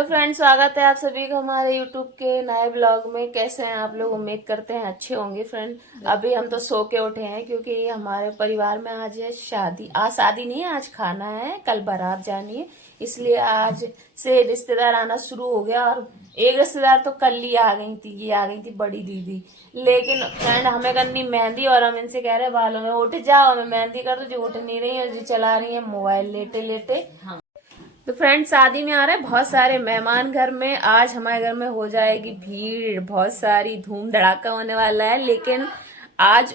Hello friends, स्वागत है आप सभी का हमारे यूट्यूब के नए ब्लॉग में। कैसे हैं आप लोग? उम्मीद करते हैं अच्छे होंगे। फ्रेंड अभी हम तो सो के उठे हैं क्योंकि हमारे परिवार में आज है शादी। आज शादी नहीं है, आज खाना है, कल बारात जानी है, इसलिए आज से रिश्तेदार आना शुरू हो गया। और एक रिश्तेदार तो कल ही आ गई थी, ये आ गई थी बड़ी दीदी। लेकिन फ्रेंड हमें करनी मेहंदी और हम इनसे कह रहे बालों में उठ जाओ, हमें मेहंदी कर दो। जो उठ नहीं रही है, जो चला रही है मोबाइल लेटे लेटे। तो फ्रेंड शादी में आ रहे हैं बहुत सारे मेहमान घर में। आज हमारे घर में हो जाएगी भीड़, बहुत सारी धूम धड़ाका होने वाला है। लेकिन आज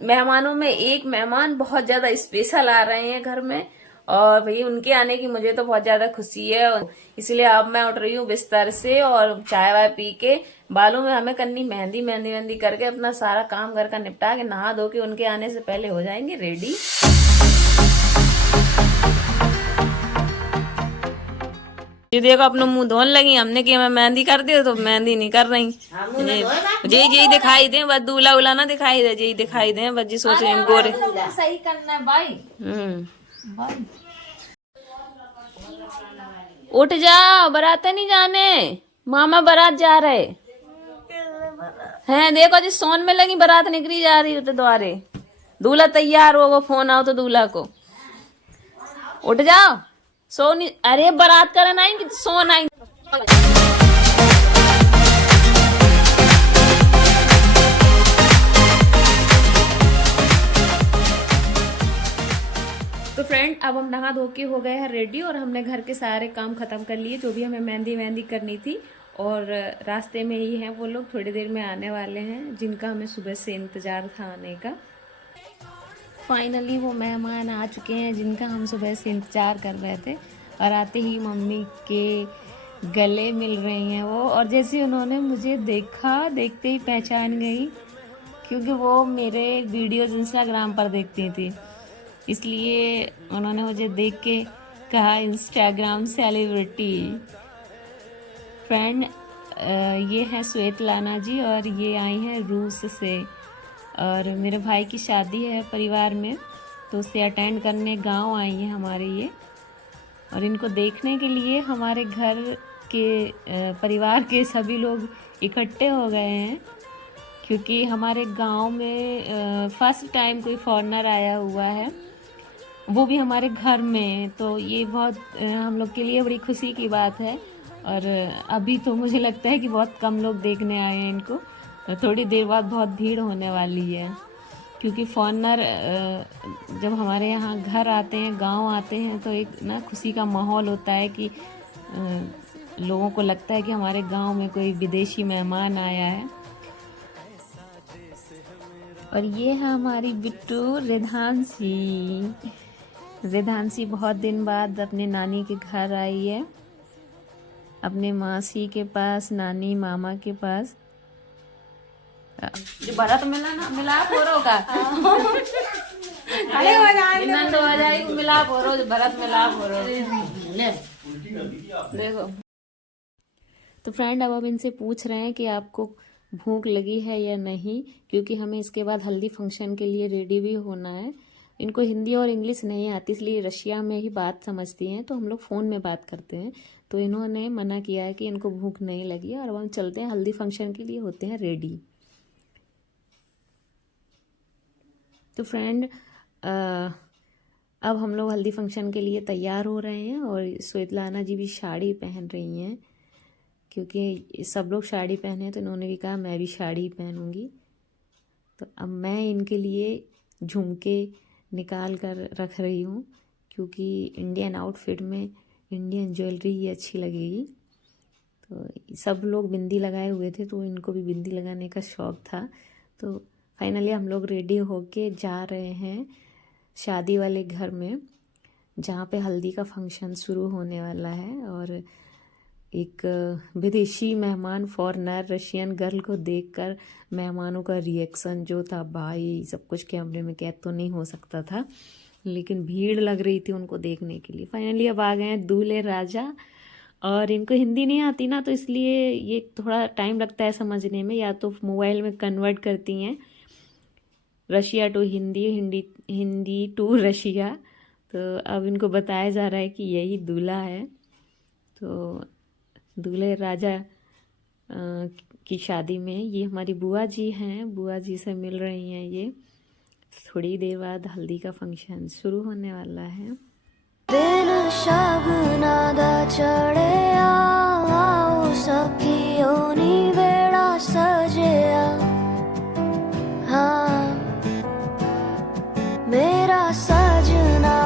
मेहमानों में एक मेहमान बहुत ज्यादा स्पेशल आ रहे हैं घर में, और भाई उनके आने की मुझे तो बहुत ज्यादा खुशी है। इसलिए अब मैं उठ रही हूँ बिस्तर से और चाय वाय पी के। बालों में हमें करनी मेहंदी, मेहंदी मेहंदी करके अपना सारा काम घर का निपटा के नहा धो के उनके आने से पहले हो जाएंगे रेडी। ये देखो अपना मुंह धोने लगी, हमने कि मैं मेहंदी कर दे तो मेहंदी नहीं कर रही। जी दिखाई दे बस, दूल्हा उला ना दिखाई दे, जी दिखाई दे बस। जी सोच रही हूँ गोरे सही करना है भाई। उठ जाओ, बारात नहीं जाने, मामा बारात जा रहे हैं। देखो जी सोन में लगी, बारात निकली जा रही होते द्वारे। दूल्हा तैयार हो, वो फोन आओ तो दूल्हा को। उठ जाओ, सो नहीं, अरे बारात करना आएंगे, सोन आएंगे। तो फ्रेंड अब हम नहा धो के हो गए हैं रेडी, और हमने घर के सारे काम खत्म कर लिए जो भी हमें मेहंदी मेहंदी करनी थी। और रास्ते में ही हैं वो लोग, थोड़ी देर में आने वाले हैं, जिनका हमें सुबह से इंतजार था आने का। फाइनली वो मेहमान आ चुके हैं जिनका हम सुबह से इंतजार कर रहे थे। और आते ही मम्मी के गले मिल रही हैं वो, और जैसे उन्होंने मुझे देखा, देखते ही पहचान गई, क्योंकि वो मेरे वीडियोस इंस्टाग्राम पर देखती थी, इसलिए उन्होंने मुझे देख के कहा इंस्टाग्राम सेलिब्रिटी। फ्रेंड ये है श्वेतलाना जी, और ये आई हैं रूस से। और मेरे भाई की शादी है परिवार में, तो उसे अटेंड करने गांव आई हैं हमारे ये। और इनको देखने के लिए हमारे घर के परिवार के सभी लोग इकट्ठे हो गए हैं, क्योंकि हमारे गांव में फर्स्ट टाइम कोई फॉरेनर आया हुआ है, वो भी हमारे घर में। तो ये बहुत हम लोग के लिए बड़ी खुशी की बात है। और अभी तो मुझे लगता है कि बहुत कम लोग देखने आए हैं इनको, थोड़ी देर बाद बहुत भीड़ होने वाली है। क्योंकि फॉरेनर जब हमारे यहाँ घर आते हैं, गांव आते हैं, तो एक ना खुशी का माहौल होता है कि लोगों को लगता है कि हमारे गांव में कोई विदेशी मेहमान आया है। और ये है हमारी बिट्टू रिधांशी। रिधांशी बहुत दिन बाद अपने नानी के घर आई है, अपने मासी के पास, नानी मामा के पास। जो भरत मिलाप हो रहा का मिलाप हो रहा, भरत मिलाप हो रहा। देखो तो फ्रेंड अब इनसे पूछ रहे हैं कि आपको भूख लगी है या नहीं, क्योंकि हमें इसके बाद हल्दी फंक्शन के लिए रेडी भी होना है। इनको हिंदी और इंग्लिश नहीं आती, इसलिए रशिया में ही बात समझती हैं, तो हम लोग फ़ोन में बात करते हैं। तो इन्होंने मना किया है कि इनको भूख नहीं लगी है, और अब हम चलते हैं हल्दी फंक्शन के लिए, होते हैं रेडी। तो फ्रेंड अब हम लोग हल्दी फंक्शन के लिए तैयार हो रहे हैं, और श्वेतलाना जी भी साड़ी पहन रही हैं, क्योंकि सब लोग साड़ी पहने हैं, तो इन्होंने भी कहा मैं भी साड़ी पहनूंगी। तो अब मैं इनके लिए झुमके निकाल कर रख रही हूँ, क्योंकि इंडियन आउटफिट में इंडियन ज्वेलरी ही अच्छी लगेगी। तो सब लोग बिंदी लगाए हुए थे, तो इनको भी बिंदी लगाने का शौक़ था। तो फाइनली हम लोग रेडी होके जा रहे हैं शादी वाले घर में, जहाँ पे हल्दी का फंक्शन शुरू होने वाला है। और एक विदेशी मेहमान, फॉरेनर रशियन गर्ल को देखकर मेहमानों का रिएक्शन जो था, भाई सब कुछ कैमरे में कैद तो नहीं हो सकता था, लेकिन भीड़ लग रही थी उनको देखने के लिए। फाइनली अब आ गए हैं दूल्हे राजा, और इनको हिंदी नहीं आती ना, तो इसलिए ये थोड़ा टाइम लगता है समझने में। या तो मोबाइल में कन्वर्ट करती हैं Russia to Hindi, Hindi to Russia. तो अब इनको बताया जा रहा है कि यही दूल्हा है। तो दूल्हे राजा की शादी में। ये हमारी बुआ जी हैं, बुआ जी से मिल रही हैं ये। थोड़ी देर बाद हल्दी का फंक्शन शुरू होने वाला है। दिन शगुना दा चढ़िया आओ सखियों नी वेड़ा सजिया। हाँ मेरा सजना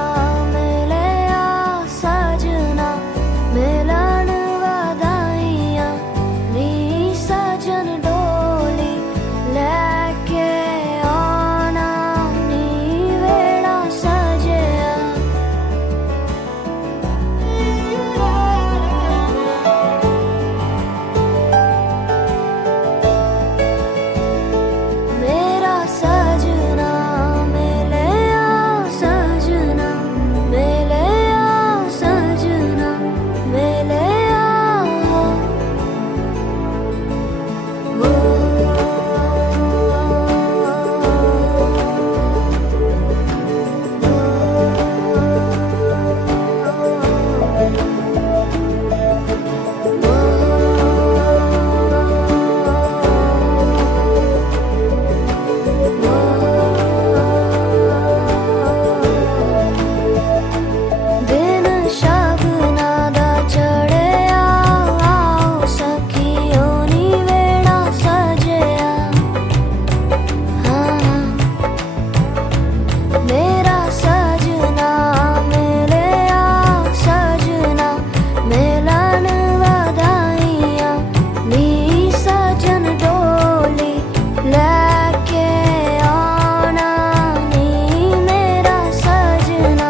मिलिया सजना मिलन वधाइयां नी सजन डोली लेके आना नी वेड़ा सजिया। मेरा सजना मिलिया सजना मिलिया सजना मिलिया। दिन शगुना दा चढ़िया आओ सखियों नी वेड़ा सजिया। हाँ मेरा सजना मिलिया सजना मिलन वधाइयां नी सजन डोली लेके आना नी मेरा सजना।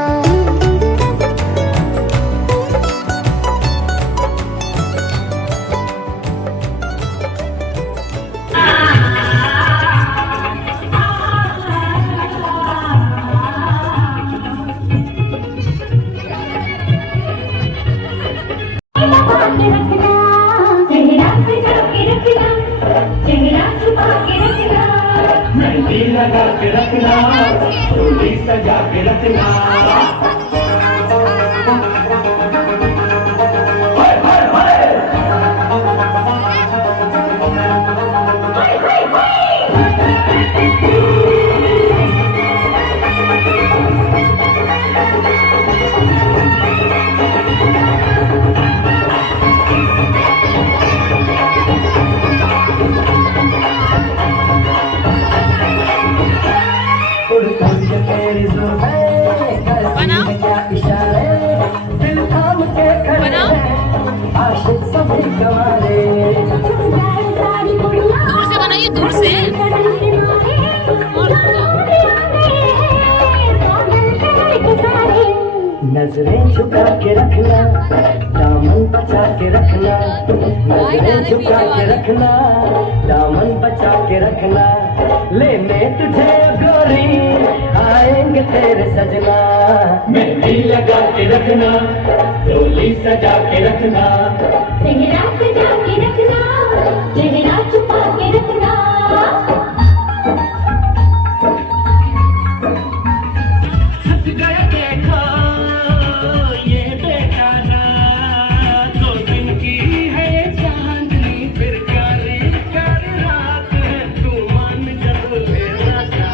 मेहंदी लगा के रखना, चूड़ी सजा के रखना। हाय हाय हाय तेरी जुल्फें करती है क्या इशारे, दिल थाम के खड़े हैं आशिक सभी गवारे। दूर से बनाइए, दूर से। नजरें झुका के रखना, दामन बचा के रखना। नजरें झुका के रखना, दामन बचा के रखना। लेने तुझे गोरी आएंगे तेरे सजना। मेहंदी लगा के रखना, डोली सजा के रखना। चेहरा सजा के रखना, चेहरा छुपा के रखना। हंस गया देखो ये बेचारा, 2 दिन की है चांदनी फिर कारी कर रात है। तू मान जब मेरा जा।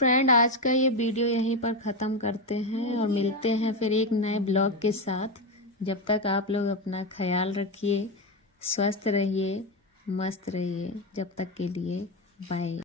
फ्रेंड, आज का ये वीडियो यहीं पर ख़त्म करते हैं और मिलते हैं फिर एक नए ब्लॉग के साथ। जब तक आप लोग अपना ख्याल रखिए, स्वस्थ रहिए, मस्त रहिए। जब तक के लिए बाय।